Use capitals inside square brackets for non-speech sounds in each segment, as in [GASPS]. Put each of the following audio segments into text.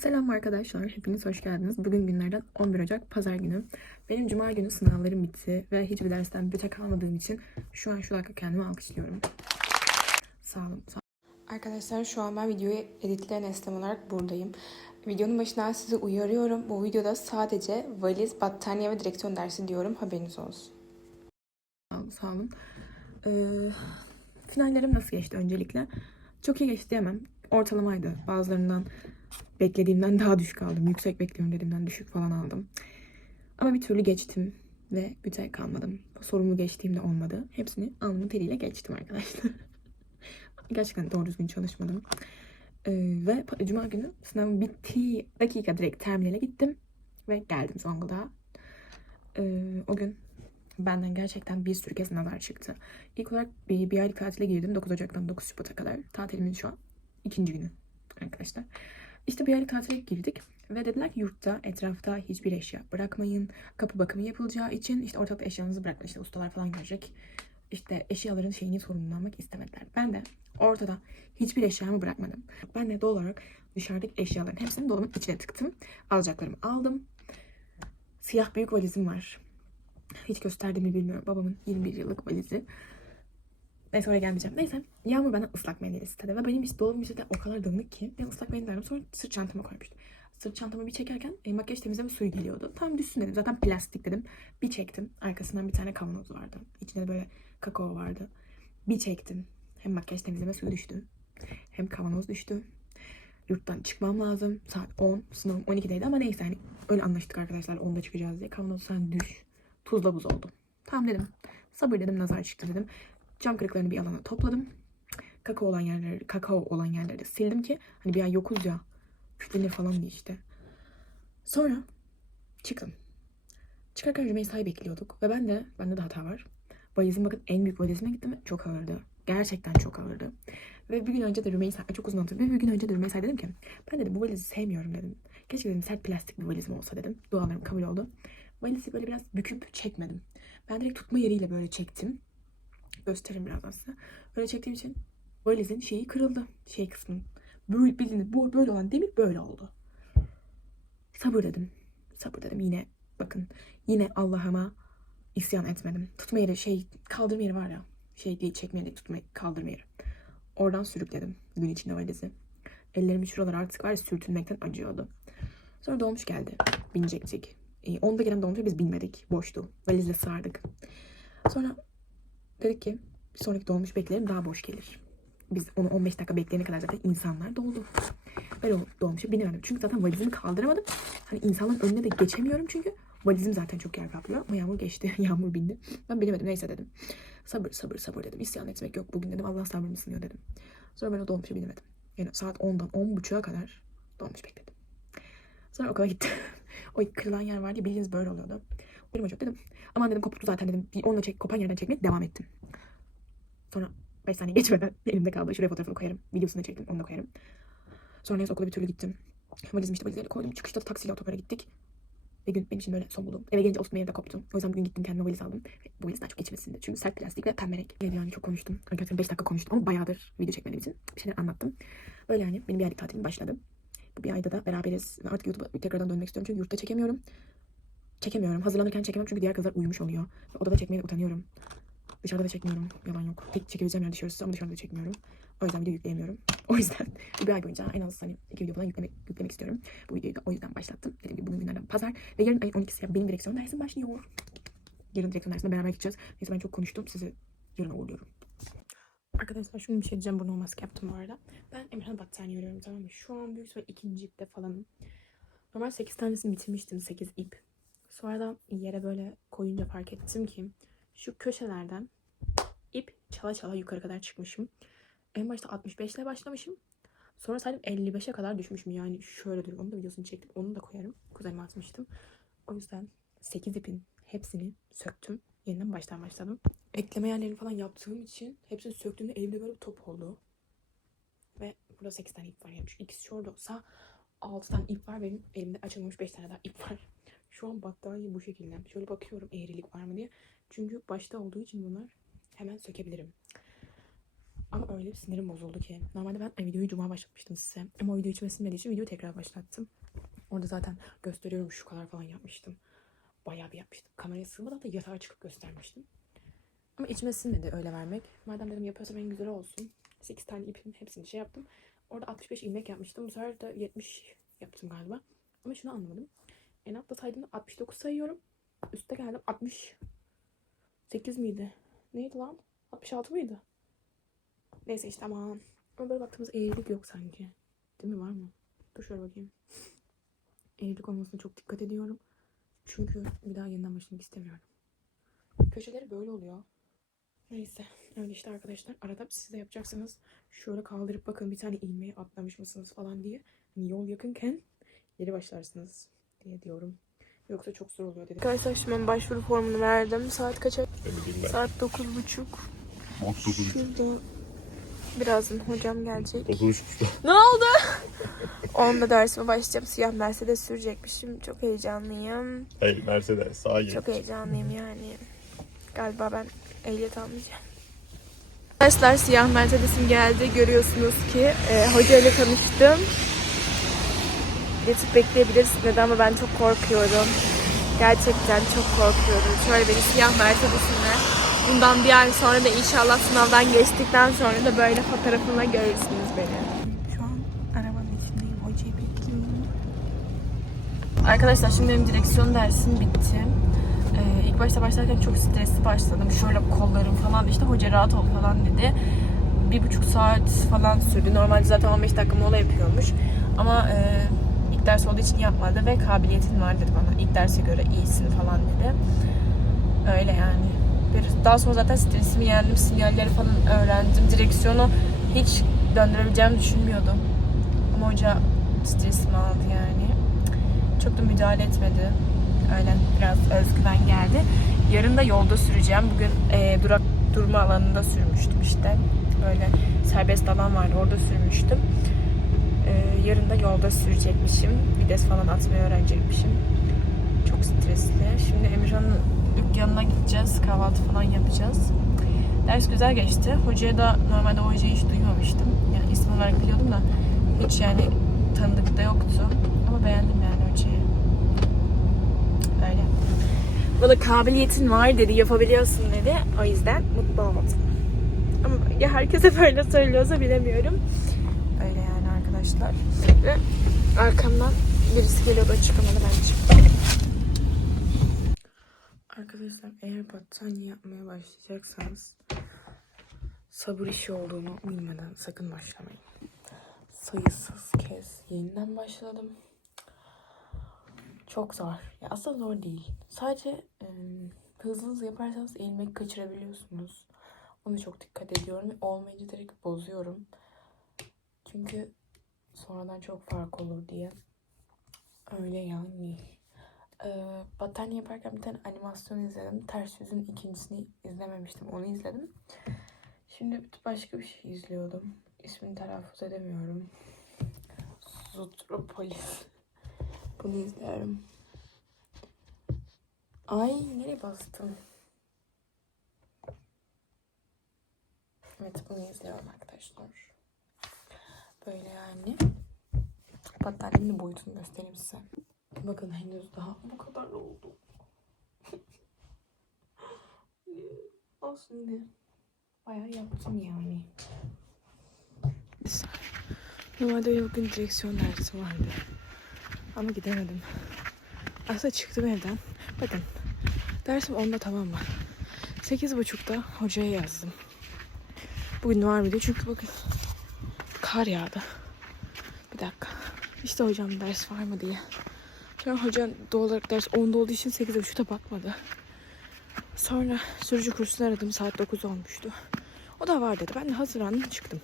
Selam arkadaşlar, hepiniz hoş geldiniz. Bugün günlerden 11 Ocak Pazar günü. Benim Cuma günü sınavlarım bitti ve hiçbir dersten büte kalmadığım için şu an şu dakika kendimi alkışlıyorum. Sağ olun. Sağ Arkadaşlar şu an ben videoyu editleyen Eslem olarak buradayım. Videonun başından sizi uyarıyorum. Bu videoda sadece valiz, battaniye ve direksiyon dersi diyorum. Haberiniz olsun. olun. Sağ olun. Ee, finallerim nasıl geçti öncelikle? Çok iyi geçti diyemem. Ortalamaydı. Bazılarından beklediğimden daha düşük aldım. Yüksek bekliyorum dediğimden düşük falan aldım. Ama bir türlü geçtim ve büte kalmadım. Sorumlu geçtiğimde olmadı. Hepsini alnımın teriyle geçtim arkadaşlar. [LAUGHS] Gerçekten doğru düzgün çalışmadım. Ee, ve cuma günü sınavım bittiği dakika direkt terminale gittim. Ve geldim Zonguldak'a. Ee, o gün benden gerçekten bir sürü kez nazar çıktı. İlk olarak bir, bir aylık tatile girdim 9 Ocak'tan 9 Şubat'a kadar. Tatilimin şu an ikinci günü arkadaşlar. İşte bir aylık tatile girdik ve dediler ki yurtta etrafta hiçbir eşya bırakmayın. Kapı bakımı yapılacağı için işte ortalıkta eşyanızı bırakmayın. İşte ustalar falan görecek. İşte eşyaların şeyini sorumlanmak istemediler. Ben de ortada hiçbir eşyamı bırakmadım. Ben de doğal olarak dışarıdaki eşyaların hepsini dolabın içine tıktım. Alacaklarımı aldım. Siyah büyük valizim var. Hiç gösterdiğimi bilmiyorum. Babamın 21 yıllık valizi. Neyse oraya gelmeyeceğim. Neyse Yağmur bana ıslak mendil istedi. Ve benim işte dolabım içinde o kadar dağınık ki ben ıslak mendil aldım. Sonra sırt çantama koymuştum. Sırt çantamı bir çekerken e, makyaj temizleme suyu geliyordu. Tam düşsün dedim. Zaten plastik dedim. Bir çektim. Arkasından bir tane kavanoz vardı. İçinde de böyle kakao vardı. Bir çektim. Hem makyaj temizleme suyu düştü. Hem kavanoz düştü. Yurttan çıkmam lazım. Saat 10. Sınavım 12'deydi ama neyse hani öyle anlaştık arkadaşlar 10'da çıkacağız diye. Kavanoz sen düş. Tuzla buz oldu. Tamam dedim. Sabır dedim nazar çıktı dedim. Cam kırıklarını bir alana topladım. Kakao olan yerleri, kakao olan yerleri sildim ki hani bir ay yokuz ya. Küflenir falan diye işte. Sonra çıktım. Çıkarken Rümeysa'yı bekliyorduk. Ve ben de, bende de hata var. Valizim bakın en büyük valizime gittim çok ağırdı. Gerçekten çok ağırdı. Ve bir gün önce de Rümeysa, çok uzun anlatıyorum. Ve bir gün önce de Rümeysa'ya dedim ki ben dedim bu valizi sevmiyorum dedim. Keşke dedim sert plastik bir valizim olsa dedim. Dualarım kabul oldu. Valizi böyle biraz büküp çekmedim. Ben direkt tutma yeriyle böyle çektim. Gösteririm birazdan size. Böyle çektiğim için valizin şeyi kırıldı. Şey kısmı. Böyle bildiğiniz bu böyle olan demir böyle oldu. Sabır dedim. Sabır dedim yine bakın yine Allah'ıma isyan etmedim. Tutma yeri şey kaldırma yeri var ya. Şey değil çekme yeri tutma kaldırma yeri. Oradan sürükledim gün içinde valizi. Ellerim şuralar artık var ya sürtünmekten acıyordu. Sonra dolmuş geldi. Binecektik. E, onda gelen dolmuşa biz binmedik. Boştu. Valizle sığardık. Sonra dedik ki bir sonraki dolmuş bekleyelim daha boş gelir. Biz onu 15 dakika bekleyene kadar zaten insanlar doldu. Ben o dolmuşa binemedim. Çünkü zaten valizimi kaldıramadım. Hani insanların önüne de geçemiyorum çünkü valizim zaten çok yer kaplıyor. Ama Yağmur geçti. [LAUGHS] Yağmur bindi. Ben binemedim. Neyse dedim. Sabır sabır sabır dedim. İsyan etmek yok bugün dedim. Allah sabrımı sınıyor dedim. Sonra ben o dolmuşa binemedim. Yani saat 10'dan 10.30'a kadar dolmuş bekledim. Sonra okula gittim. [LAUGHS] o kırılan yer vardı ya bildiğiniz böyle oluyordu. Benim hocam dedim. Aman dedim koptu zaten dedim. Bir onunla çek, kopan yerden çekmeye devam ettim. Sonra 5 saniye [LAUGHS] geçmeden elimde kaldı. Şuraya fotoğrafını koyarım. Videosunu da çektim. Onu da koyarım. Sonra neyse okula bir türlü gittim. Valizimi işte valizleri koydum. Çıkışta da taksiyle otogara gittik. Ve gün benim için böyle son buldum. Eve gelince oturma yerinde koptum. O yüzden bugün gittim kendime valiz aldım. Bu valiz daha çok içmesinde. Çünkü sert plastik ve pembe renk. Evet yani çok konuştum. Gerçekten 5 dakika konuştum ama bayağıdır video çekmediğim için bir şeyler anlattım. Böyle yani benim bir aylık tatilim başladı. Bu bir ayda da beraberiz. Ve artık YouTube'a tekrardan dönmek istiyorum. Çünkü yurtta çekemiyorum. Çekemiyorum. Hazırlanırken çekemem çünkü diğer kızlar uyumuş oluyor. Odada çekmeye de utanıyorum. Dışarıda da çekmiyorum. Yalan yok. Tek çekebileceğim yer dışarısı ama dışarıda da çekmiyorum. O yüzden video yükleyemiyorum. [LAUGHS] O yüzden bir ay boyunca en az hani iki video falan yüklemek, yüklemek istiyorum. Bu videoyu da o yüzden başlattım. Dediğim gibi bugün günlerden pazar. Ve yarın ayın 12'si benim direksiyon dersim başlıyor. Yarın direksiyon dersine beraber gideceğiz. Neyse ben çok konuştum. Sizi yarın uğurluyorum. Arkadaşlar şimdi bir şey diyeceğim. Burnu maske yaptım bu arada. Ben Emirhan'a battaniye örüyorum tamam mı? Şu an büyük ihtimalle ikinci ipte falanım. Normal 8 tanesini bitirmiştim. 8 ip. Sonradan yere böyle koyunca fark ettim ki şu köşelerden ip çala çala yukarı kadar çıkmışım. En başta 65 ile başlamışım. Sonra saydım 55'e kadar düşmüşüm. Yani şöyle duruyor. Onun da videosunu çektim. Onu da koyarım. Kuzenime atmıştım. O yüzden 8 ipin hepsini söktüm. Yeniden baştan başladım. Ekleme yerlerini falan yaptığım için hepsini söktüğümde elimde böyle bir top oldu. Ve burada 8 tane ip var. Yani şu ikisi şurada olsa 6 tane ip var. Benim elimde açılmamış 5 tane daha ip var. Şu an battaniye bu şekilde. Şöyle bakıyorum eğrilik var mı diye. Çünkü başta olduğu için bunlar hemen sökebilirim. Ama öyle bir sinirim bozuldu ki. Normalde ben videoyu cuma başlatmıştım size. Ama o video içime sinmediği için videoyu tekrar başlattım. Orada zaten gösteriyorum şu kadar falan yapmıştım. Bayağı bir yapmıştım. Kameraya sığmadan da yatağa çıkıp göstermiştim. Ama içime sinmedi öyle vermek. Madem dedim yapıyorsam en güzeli olsun. 8 tane ipim hepsini şey yaptım. Orada 65 ilmek yapmıştım. Bu sefer de 70 yaptım galiba. Ama şunu anlamadım. En altta saydığımda 69 sayıyorum. Üste geldim 68 miydi? Neydi lan? 66 mıydı? Neyse işte aman. Ama böyle baktığımız eğrilik yok sanki. Değil mi var mı? Dur şöyle bakayım. Eğrilik olmasına çok dikkat ediyorum. Çünkü bir daha yeniden başlamak istemiyorum. Köşeleri böyle oluyor. Neyse öyle işte arkadaşlar. Arada siz de yapacaksınız. Şöyle kaldırıp bakın bir tane ilmeği atlamış mısınız falan diye. Hani yol yakınken geri başlarsınız diye diyorum. Yoksa çok zor oluyor dedim. Arkadaşlar şimdi ben başvuru formunu verdim. Saat ben. Saat 9.30. Mont 9 Şurada birazdan hocam gelecek. 9 Ne oldu? Onda dersime başlayacağım. Siyah Mercedes sürecekmişim. Çok heyecanlıyım. Hey Mercedes sağa gir. Çok heyecanlıyım yani. Galiba ben ehliyet almayacağım. Arkadaşlar siyah Mercedes'im geldi. Görüyorsunuz ki e, hoca ile tanıştım. Geçip bekleyebiliriz neden ama ben çok korkuyorum. Gerçekten çok korkuyorum. Şöyle beni siyah Mercedes'imle bundan bir ay sonra da inşallah sınavdan geçtikten sonra da böyle fotoğrafımla görürsünüz beni. Şu an arabanın içindeyim. Hocayı bekliyorum. Arkadaşlar şimdi benim direksiyon dersim bitti. Ee, ilk başta başlarken çok stresli başladım. Şöyle kollarım falan işte hoca rahat ol falan dedi. Bir buçuk saat falan sürdü. Normalde zaten 15 dakika mola yapıyormuş. Ama e, ders olduğu için yapmadı ve kabiliyetin var dedi bana. İlk derse göre iyisin falan dedi. Öyle yani. Bir, daha sonra zaten stresimi yendim. Sinyalleri falan öğrendim. Direksiyonu hiç döndürebileceğimi düşünmüyordum. Ama hoca stresimi aldı yani. Çok da müdahale etmedi. Öyle biraz özgüven geldi. Yarın da yolda süreceğim. Bugün e, durak durma alanında sürmüştüm işte. Böyle serbest alan vardı orada sürmüştüm. Yarın da yolda sürecekmişim. Vites falan atmayı öğrenecekmişim. Çok stresli. Şimdi Emirhan'ın dükkanına gideceğiz. Kahvaltı falan yapacağız. Ders güzel geçti. Hocaya da normalde o hocayı hiç duymamıştım. Yani isim olarak biliyordum da hiç yani tanıdık da yoktu. Ama beğendim yani hocayı. Öyle. Bana kabiliyetin var dedi, yapabiliyorsun dedi. O yüzden mutlu olmadım. Ama ya herkese [LAUGHS] böyle söylüyorsa bilemiyorum. Arkadaşlar. Ve arkamdan birisi geliyordu çıkamadı ben çıktım. Arkadaşlar eğer battaniye yapmaya başlayacaksanız sabır işi olduğunu bilmeden sakın başlamayın. Sayısız kez yeniden başladım. Çok zor. Ya aslında zor değil. Sadece e, hızlı hızlı yaparsanız ilmek kaçırabiliyorsunuz. Ona çok dikkat ediyorum. Olmayınca direkt bozuyorum. Çünkü sonradan çok fark olur diye. Öyle yani. Ee, battaniye yaparken bir tane animasyon izledim. Ters yüzün ikincisini izlememiştim. Onu izledim. Şimdi başka bir şey izliyordum. İsmini telaffuz edemiyorum. Zutropolis. Bunu izliyorum. Ay nereye bastım? Evet bunu izliyorum arkadaşlar. Böyle yani. Battaniyenin boyutunu göstereyim size. Bakın henüz daha bu kadar oldu. [LAUGHS] Olsun yine. Bayağı yaptım yani. Normalde bugün direksiyon dersi vardı. Ama gidemedim. Aslında çıktım evden. Bakın. Dersim 10'da tamam mı? 8.30'da hocaya yazdım. Bugün var mıydı? Çünkü bakın kar yağdı. Bir dakika. İşte hocam ders var mı diye. Sonra hoca doğal olarak ders 10'da olduğu için 8.30'da bakmadı. Sonra sürücü kursunu aradım. Saat 9 olmuştu. O da var dedi. Ben de hazırlandım çıktım.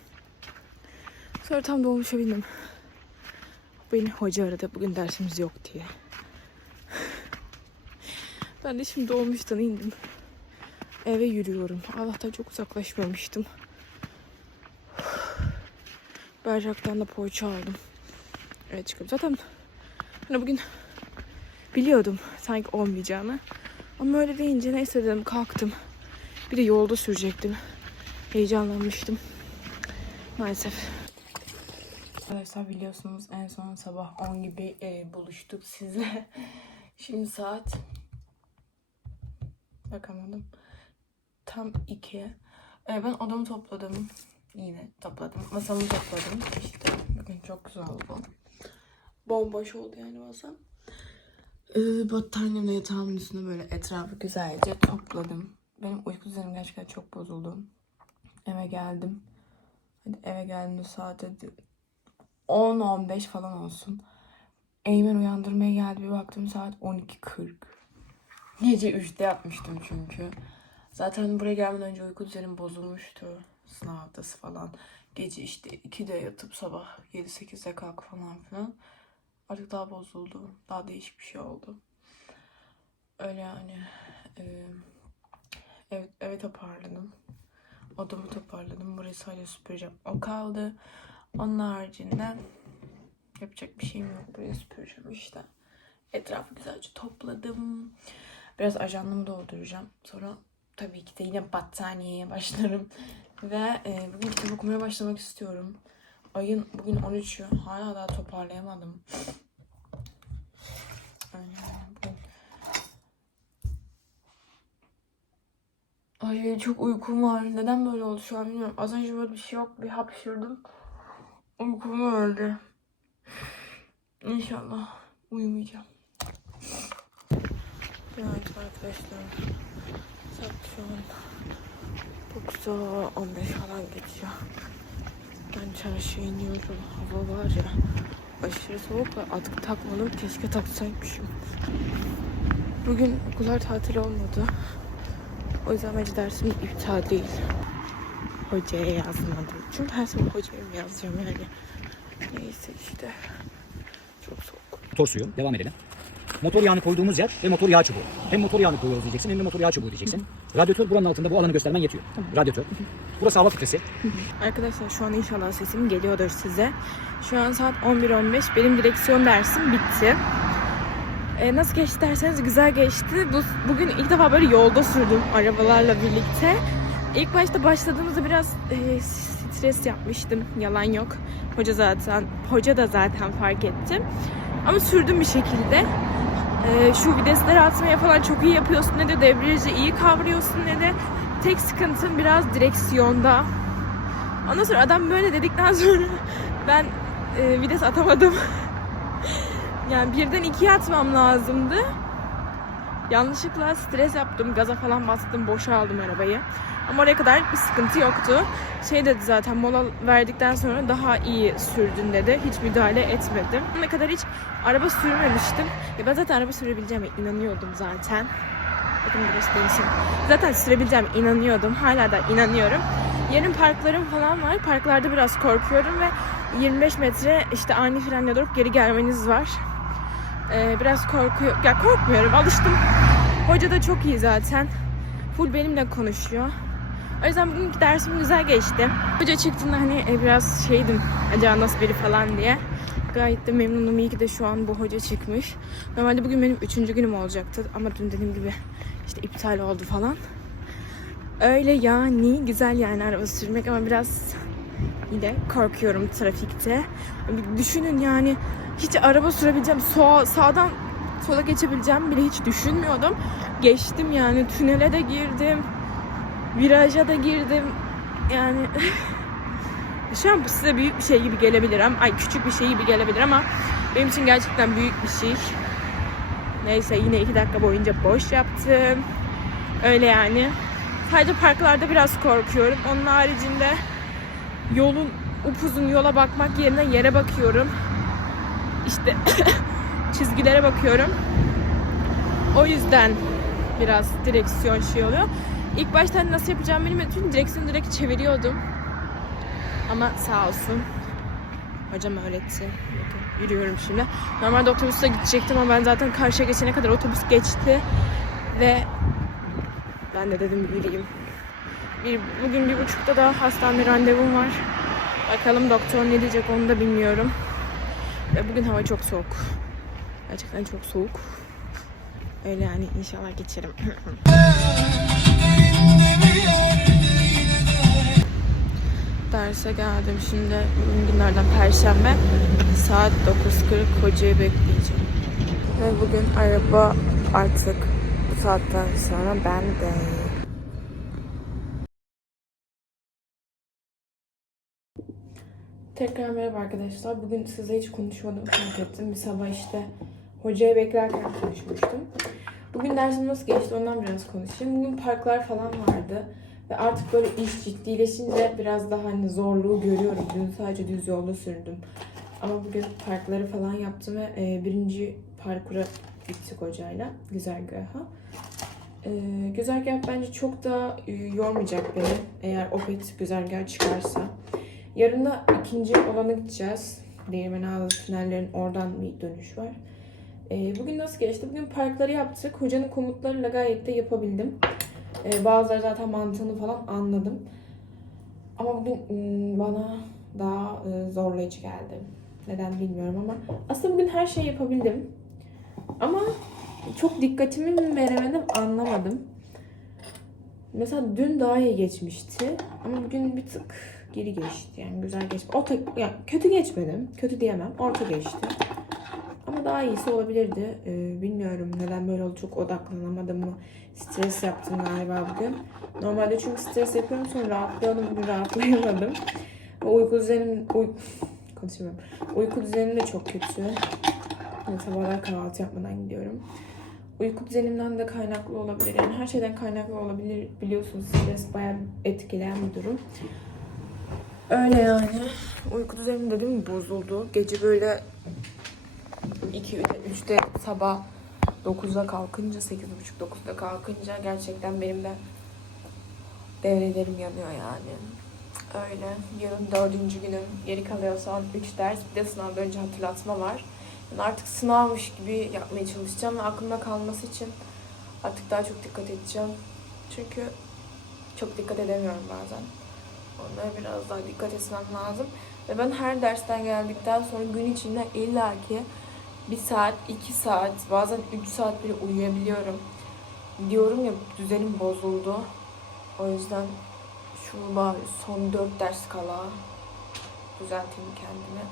Sonra tam dolmuşa bindim. Beni hoca aradı. Bugün dersimiz yok diye. Ben de şimdi dolmuştan indim. Eve yürüyorum. Allah'tan çok uzaklaşmamıştım. Berrak'tan da poğaça aldım. Evet çıkıp zaten hani bugün biliyordum sanki olmayacağını. Ama öyle deyince neyse dedim kalktım. Bir de yolda sürecektim. Heyecanlanmıştım. Maalesef. Arkadaşlar biliyorsunuz en son sabah 10 gibi e, buluştuk sizle. [LAUGHS] Şimdi saat bakamadım. Tam 2. E, ben odamı topladım. Yine topladım. Masamı topladım. İşte bakın çok güzel oldu. Bomboş oldu yani masam. E, battaniyemle yatağımın üstüne böyle etrafı güzelce topladım. Benim uyku düzenim gerçekten çok bozuldu. Eve geldim. Hadi eve geldiğimde saat hadi 10-15 falan olsun. Eymen uyandırmaya geldi bir baktım saat 12.40. Gece 3'te yapmıştım çünkü. Zaten buraya gelmeden önce uyku düzenim bozulmuştu. Sınav haftası falan. Gece işte 2'de yatıp sabah 7-8'de kalk falan filan. Artık daha bozuldu. Daha değişik bir şey oldu. Öyle yani. Ee, evet, eve toparladım. Odamı toparladım. Burayı sadece süpüreceğim. O kaldı. Onun haricinde yapacak bir şeyim yok. Burayı süpüreceğim işte. Etrafı güzelce topladım. Biraz ajandamı dolduracağım. Sonra tabii ki de yine battaniyeye başlarım. Ve e, bugün kitap okumaya başlamak istiyorum. Ayın bugün 13'ü. Hala daha toparlayamadım. Ay çok uykum var. Neden böyle oldu şu an bilmiyorum. Az önce böyle bir şey yok. Bir hapşırdım. Uykum öldü. İnşallah uyumayacağım. Günaydın arkadaşlar. Saat şu an 9'a 15 falan geçiyor. Ben çarşıya iniyorum. Hava var ya aşırı soğuk ve atkı takmadım. Keşke taksaymışım. Bugün okullar tatil olmadı. O yüzden bence dersim iptal değil. Hocaya yazmadım. Çünkü her sabah hocaya mı yazacağım yani. Neyse işte. Çok soğuk. motor suyu. Devam edelim. Motor yağını koyduğumuz yer ve motor yağ çubuğu. Hem motor yağını koyuyoruz diyeceksin hem de motor yağ çubuğu diyeceksin. Radyatör buranın altında bu alanı göstermen yetiyor. Radyatör. Burası hava filtresi. Arkadaşlar şu an inşallah sesim geliyordur size. Şu an saat 11.15. Benim direksiyon dersim bitti. Ee, nasıl geçti derseniz güzel geçti. Bu, bugün ilk defa böyle yolda sürdüm arabalarla birlikte. İlk başta başladığımızda biraz e, stres yapmıştım. Yalan yok. Hoca zaten, hoca da zaten fark etti. Ama sürdüm bir şekilde. Ee, şu vitesleri atmaya falan çok iyi yapıyorsun ne de debriyajı iyi kavruyorsun ne de tek sıkıntım biraz direksiyonda. Ondan sonra adam böyle dedikten [LAUGHS] sonra ben e, vites atamadım. [LAUGHS] yani birden ikiye atmam lazımdı. Yanlışlıkla stres yaptım. Gaza falan bastım. Boşa aldım arabayı. Ama oraya kadar bir sıkıntı yoktu. Şey dedi zaten mola verdikten sonra daha iyi sürdün dedi. Hiç müdahale etmedim. Ne kadar hiç araba sürmemiştim. Ya ben zaten araba sürebileceğime inanıyordum zaten. Bakın burası değişim. Zaten sürebileceğime inanıyordum. Hala da inanıyorum. Yarın parklarım falan var. Parklarda biraz korkuyorum ve 25 metre işte ani frenle durup geri gelmeniz var. Ee, biraz korkuyor. Ya korkmuyorum. Alıştım. Hoca da çok iyi zaten. Full benimle konuşuyor. O yüzden bugünkü dersim güzel geçti. Hoca çıktığında hani e, biraz şeydim. Acaba nasıl biri falan diye. Gayet de memnunum. İyi ki de şu an bu hoca çıkmış. Normalde bugün benim üçüncü günüm olacaktı. Ama dün dediğim gibi işte iptal oldu falan. Öyle yani güzel yani araba sürmek ama biraz yine korkuyorum trafikte. Düşünün yani hiç araba sürebileceğim, soğa, sağdan sola geçebileceğim bile hiç düşünmüyordum. Geçtim yani tünele de girdim, viraja da girdim. Yani [LAUGHS] şu an bu size büyük bir şey gibi gelebilir ama ay küçük bir şey gibi gelebilir ama benim için gerçekten büyük bir şey. Neyse yine iki dakika boyunca boş yaptım. Öyle yani. Sadece parklarda biraz korkuyorum. Onun haricinde yolun upuzun yola bakmak yerine yere bakıyorum. İşte [COUGHS] çizgilere bakıyorum. O yüzden biraz direksiyon şey oluyor. İlk başta hani nasıl yapacağımı bilmediğim için direksiyonu direkt çeviriyordum. Ama sağ olsun. Hocam öğretti. Yürüyorum şimdi. Normalde otobüste gidecektim ama ben zaten karşıya geçene kadar otobüs geçti. Ve ben de dedim yürüyeyim. Bir, bugün bir buçukta da hastane randevum var. Bakalım doktor ne diyecek onu da bilmiyorum. Ve bugün hava çok soğuk. Gerçekten çok soğuk. Öyle yani inşallah geçerim. [CLEARS THROAT] derse geldim. Şimdi günlerden Perşembe. Saat 9.40 hocayı bekleyeceğim. Ve bugün araba artık bu saatten sonra bende. Tekrar merhaba arkadaşlar. Bugün size hiç konuşmadım fark ettim. Bir sabah işte hocayı beklerken konuşmuştum. Bugün dersim nasıl geçti ondan biraz konuşayım. Bugün parklar falan vardı. Ve artık böyle iş ciddileşince biraz daha hani zorluğu görüyorum. Dün sadece düz yolda sürdüm. Ama bugün parkları falan yaptım ve e, birinci parkura gittik hocayla. Güzergaha. E, güzergah bence çok da e, yormayacak beni. Eğer Opet güzergah çıkarsa. Yarın da ikinci olana gideceğiz. Değirmenağlı tünellerin oradan bir dönüş var. Ee, bugün nasıl geçti? Bugün parkları yaptık. Hocanın komutlarıyla gayet de yapabildim. Ee, bazıları zaten mantığını falan anladım. Ama bugün ım, bana daha e, zorlayıcı geldi. Neden bilmiyorum ama aslında bugün her şeyi yapabildim. Ama çok dikkatimi mi veremedim anlamadım. Mesela dün daha iyi geçmişti ama bugün bir tık geri geçti yani güzel geçti. Orta, yani kötü geçmedim, kötü diyemem, orta geçti. Ama daha iyisi olabilirdi. Ee, bilmiyorum neden böyle oldu, çok odaklanamadım mı? Stres yaptım galiba bugün. Normalde çünkü stres yapıyorum sonra rahatlıyorum, bugün rahatlayamadım. Uyku düzenim, uy... konuşamıyorum. Uyku düzenim de çok kötü. Yani sabahlar kahvaltı yapmadan gidiyorum. Uyku düzenimden de kaynaklı olabilir. Yani her şeyden kaynaklı olabilir. Biliyorsunuz stres bayağı etkileyen bir durum. Öyle yani. Uyku düzenim de dün bozuldu. Gece böyle 2 3'te sabah 9'da kalkınca 8.30 9'da kalkınca gerçekten benim de devrelerim yanıyor yani. Öyle. Yarın dördüncü günüm. Geri kalıyor son 3 ders. Bir de sınavdan önce hatırlatma var. Yani artık sınavmış gibi yapmaya çalışacağım ve aklımda kalması için artık daha çok dikkat edeceğim. Çünkü çok dikkat edemiyorum bazen. Onlara biraz daha dikkat etmem lazım. Ve ben her dersten geldikten sonra gün içinde illaki bir saat, iki saat, bazen üç saat bile uyuyabiliyorum. Diyorum ya düzenim bozuldu. O yüzden şu son dört ders kala düzelteyim kendimi.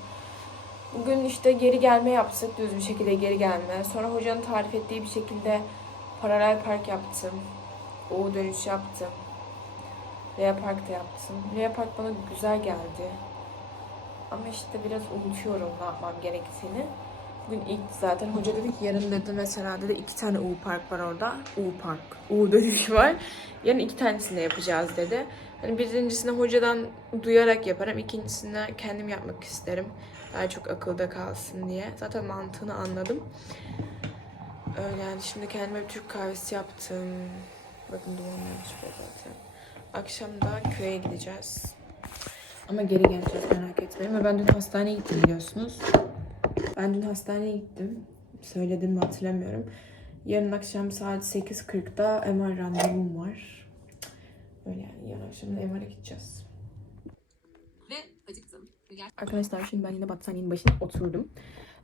Bugün işte geri gelme yaptık. Düz bir şekilde geri gelme. Sonra hocanın tarif ettiği bir şekilde paralel park yaptım. O dönüş yaptım. Lea Park'ta yaptım. Lea Park bana güzel geldi. Ama işte biraz unutuyorum ne yapmam gerektiğini. Bugün ilk zaten hoca dedi ki yarın dedi mesela dedi iki tane U Park var orada. U Park. U [LAUGHS] dönüş var. Yarın iki tanesini yapacağız dedi. Hani birincisini hocadan duyarak yaparım. ikincisini kendim yapmak isterim. Daha çok akılda kalsın diye. Zaten mantığını anladım. Öyle yani şimdi kendime bir Türk kahvesi yaptım. Bakın dumanlar çıkıyor zaten. Akşam da köye gideceğiz. Ama geri geleceğiz merak etmeyin. Ve ben dün hastaneye gittim biliyorsunuz. Ben dün hastaneye gittim. Söyledim mi hatırlamıyorum. Yarın akşam saat 8.40'da MR randevum var. Öyle yani yarın akşam da MR'a gideceğiz. Ve acıktım. Arkadaşlar şimdi ben yine battaniyenin başına oturdum.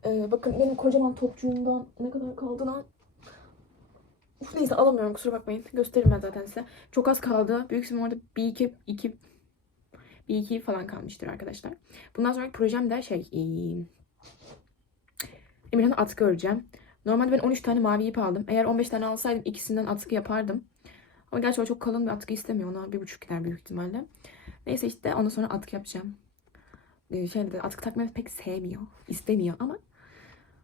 Ee, bakın benim kocaman topçuğumdan ne kadar kaldı lan? Uf, neyse alamıyorum kusura bakmayın. Gösteririm ben zaten size. Çok az kaldı. Büyük ihtimalle orada bir iki, iki bir iki falan kalmıştır arkadaşlar. Bundan sonraki projem de şey Emirhan'a atkı öreceğim. Normalde ben 13 tane mavi ip aldım. Eğer 15 tane alsaydım ikisinden atkı yapardım. Ama gerçi o çok kalın bir atkı istemiyor. Ona bir buçuk gider büyük ihtimalle. Neyse işte ondan sonra atkı yapacağım. Ee, şey dedi atkı takmayı pek sevmiyor. istemiyor ama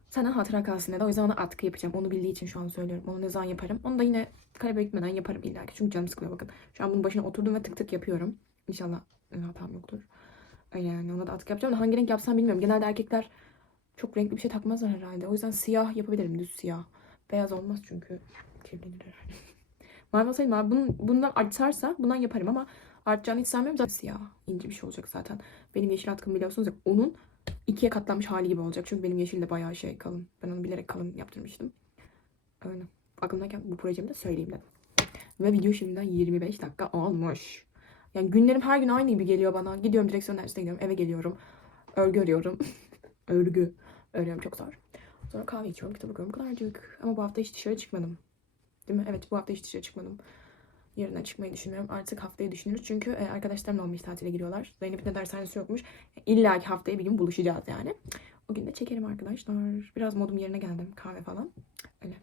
senden hatıra kalsın dedi. O yüzden ona atkı yapacağım. Onu bildiği için şu an söylüyorum. Onu ne zaman yaparım. Onu da yine kalebe gitmeden yaparım illa ki. Çünkü canım sıkılıyor bakın. Şu an bunun başına oturdum ve tık tık yapıyorum. İnşallah e, hatam yoktur. Öyle Yani ona da atkı yapacağım. Da hangi renk yapsam bilmiyorum. Genelde erkekler çok renkli bir şey takmazlar herhalde. O yüzden siyah yapabilirim. Düz siyah. Beyaz olmaz çünkü kirlenir herhalde. [LAUGHS] Mavi olsaydı mavi. Bunun, bundan artarsa bundan yaparım ama artacağını hiç sanmıyorum. Zaten siyah. ince bir şey olacak zaten. Benim yeşil atkım biliyorsunuz ya. Onun ikiye katlanmış hali gibi olacak. Çünkü benim yeşil de bayağı şey kalın. Ben onu bilerek kalın yaptırmıştım. Öyle. Aklımdayken bu projemi de söyleyeyim dedim. Ve video şimdiden 25 dakika olmuş. Yani günlerim her gün aynı gibi geliyor bana. Gidiyorum direksiyon dersine gidiyorum. Eve geliyorum. Örgü örüyorum. [LAUGHS] Örgü. Örüyorum çok zor. Sonra kahve içiyorum. Kitap okuyorum. Bu kadarcık. Ama bu hafta hiç dışarı çıkmadım. Değil mi? Evet bu hafta hiç dışarı çıkmadım. Yarına çıkmayı düşünmüyorum. Artık haftayı düşünürüz. Çünkü e, arkadaşlarımla olmuş tatile giriyorlar. Zeynep'in de dershanesi yokmuş. İlla ki haftaya bir gün buluşacağız yani. O gün de çekerim arkadaşlar. Biraz modum yerine geldim. Kahve falan. Öyle.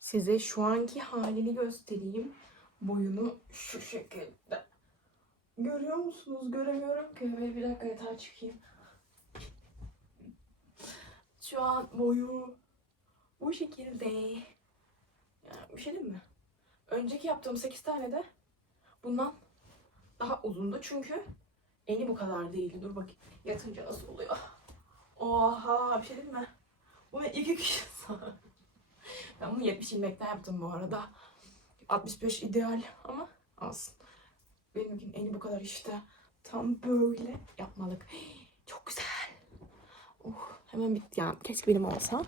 Size şu anki halini göstereyim. Boyunu şu şekilde. Görüyor musunuz? Göremiyorum ki. Ve bir dakika yatağa çıkayım. Şu an boyu bu şekilde. Yani bir şey mi? Önceki yaptığım 8 tane de bundan daha uzundu. Çünkü eni bu kadar değildi. Dur bakayım. Yatınca nasıl oluyor? Oha bir şey diyeyim mi? Bunu iki kişi. [LAUGHS] Ben bunu 70 ilmekten yaptım bu arada. 65 ideal ama olsun. Benimkinin eni bu kadar işte. Tam böyle yapmalık. [GASPS] Çok güzel. Oh, hemen bit ya keşke benim olsa.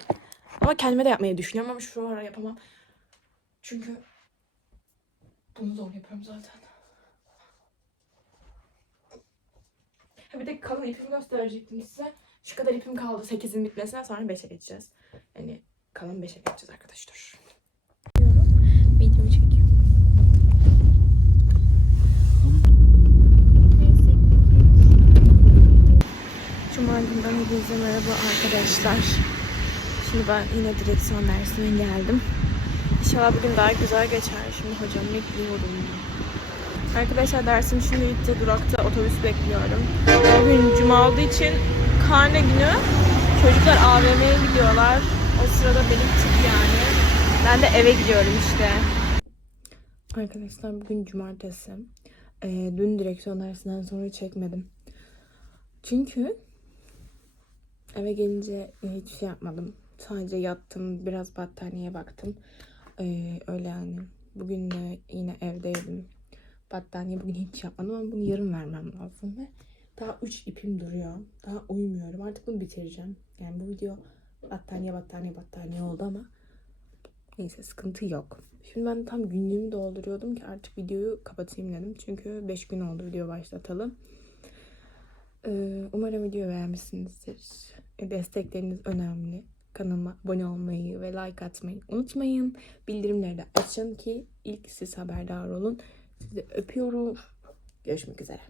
Ama kendime de yapmayı düşünüyorum ama şu ara yapamam. Çünkü bunu zor yapıyorum zaten. Ha bir de kalın ipimi gösterecektim size. Şu kadar ipim kaldı 8'in bitmesine sonra 5'e geçeceğiz. Yani kalın 5'e geçeceğiz arkadaşlar. Arkadaşlar. Şimdi ben yine direksiyon dersine geldim. İnşallah bugün daha güzel geçer. Şimdi hocamı bekliyorum. Arkadaşlar dersim şimdi bitti. Durakta otobüs bekliyorum. Bugün cuma olduğu için karne günü. Çocuklar AVM'ye gidiyorlar. O sırada benim tık yani. Ben de eve gidiyorum işte. Arkadaşlar bugün cumartesi. Ee, dün direksiyon dersinden sonra çekmedim. Çünkü eve gelince hiçbir şey yapmadım. Sadece yattım, biraz battaniyeye baktım. Ee, öyle yani. Bugün de yine evdeydim. Battaniye bugün hiç yapmadım ama bunu yarın vermem lazım ve daha 3 ipim duruyor. Daha uyumuyorum. Artık bunu bitireceğim. Yani bu video battaniye battaniye battaniye oldu ama neyse sıkıntı yok. Şimdi ben tam günlüğümü dolduruyordum ki artık videoyu kapatayım dedim. Çünkü 5 gün oldu video başlatalım. Ee, umarım video beğenmişsinizdir. E, Destekleriniz önemli. Kanalıma abone olmayı ve like atmayı unutmayın. Bildirimleri de açın ki ilk siz haberdar olun. Sizi öpüyorum. Görüşmek üzere.